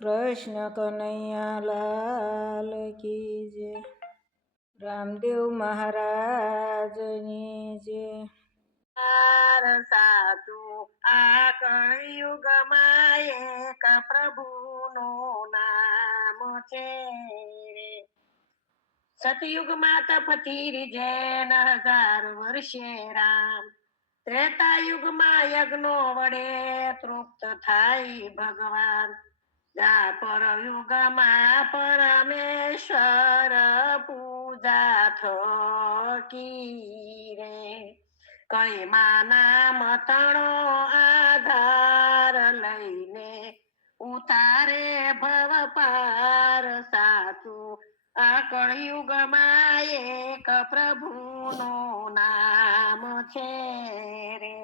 કૃષ્ણ કનૈયા લાલ કી જય. રામદેવ મહારાજની જય. સાચું આ કળિયુગમાં એક પ્રભુનું નામ છે. સતયુગમાં તપથી રીજેન 1000 વર્ષે રામ, ત્રેતાયુગમાં યજ્ઞો વડે તૃપ્ત થાય ભગવાન, દ્વાપર યુગમાં પરમેશ્વર પૂજા થકી રે. કળીમાં નામ તણો આધાર લઈને ઉતારે ભવ પાર. સાચું આ કળિયુગમાં એક પ્રભુનું નામ છે રે.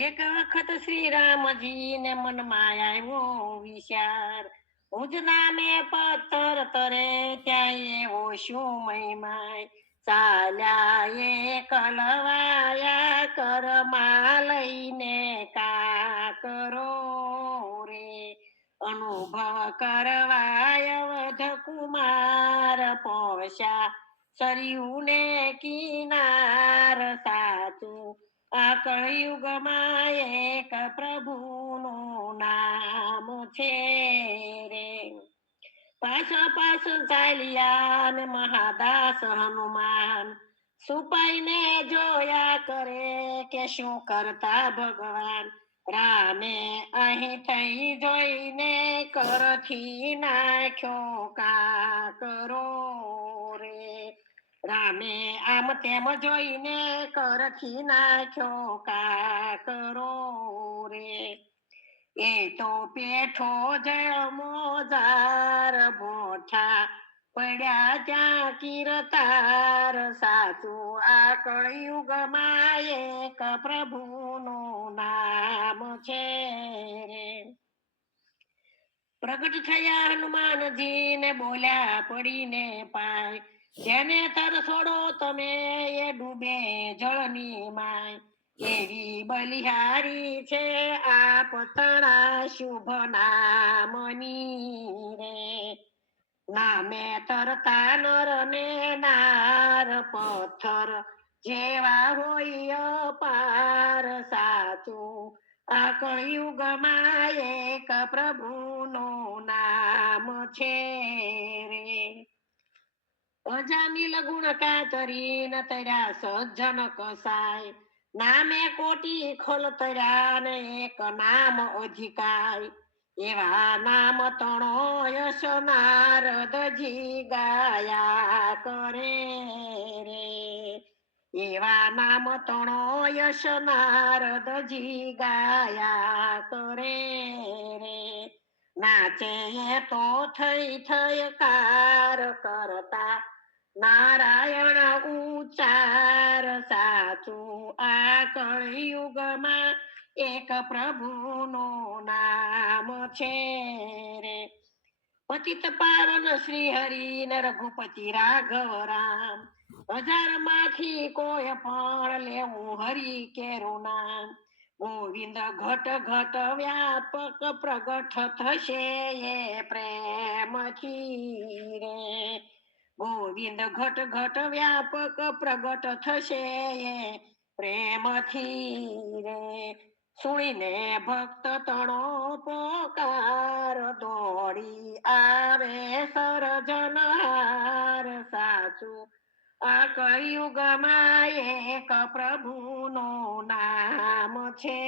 એક વખત શ્રી રામજીને મનમાં આવ્યો વિચાર, ઉજ નામે પથ્થર તરે ત્યાં એવો શું મહિમાય. ચાલ્યા એ કલવાયા કરમાં લઈને કાકરો રે. અનુભવ કરવાય અવધ કુમાર પહોંચ્યા સરયુને કિનાર. સાચું આ કળિયુગમાં એક પ્રભુનું નામ છે રે. પાછો ચાલ્યા ને મહાદાસ હનુમાન, સુપાઈને જોયા કરે કે શું કરતા ભગવાન. રામે અહીં થઈ જોઈને કરથી નાખ્યો કાકરો રે. રામે આમ તેમ જોઈને કરથી નાખ્યો કાકરો રે. એ તો પેઠો જળમોજાર, મોઠા પડ્યા ત્યાં કીર્તાર. સાચું આ કળિયુગમાં એક પ્રભુનું નામ છે રે. પ્રગટ થયા હનુમાનજી ને બોલ્યા પડીને પાય, જેને તરછોડો તમે એ ડૂબે જળની માય. એવી બલિહારી છે આપ તણા શુભ નામની રે. નામે તરતા નર ને નાર, પથ્થર જેવા હોય પાર. સાચું આ કળિયુગમાં એક પ્રભુનું નામ છે રે. અજામિલ ગુણ કાતરી ન તર્યા સજ્જન કસાય, નામે કોટી ખોલ તર્યા ને એક નામ અધિકાય. એવા નામ તણો યશ નારદજી ગાયા કરે રે. એવા નામ તણો યશ નારદજી ગાયા કરે રે. નાચે તો થઈ કાર કરતા નારાયણ ઉચ્ચાર. સાચું આ કળિયુગમાં એક પ્રભુનું નામ છે રે. પતિત પાવન શ્રી હરિ ને રઘુપતિ રાઘવ રામ, 1000 માંથી કોઈ પણ લેવું હરિ કેરું નામ. ગોવિંદ ઘટ ઘટ વ્યાપક પ્રગટ થશે એ પ્રેમથી રે. ગોવિંદ ઘટ ઘટ વ્યાપક પ્રગટ થશે એ પ્રેમથી રે. સુણીને ભક્ત તણો પોકાર, દોડી આવે સરજનહાર. સાચું આ કળિયુગમાં એક પ્રભુનું નામ છે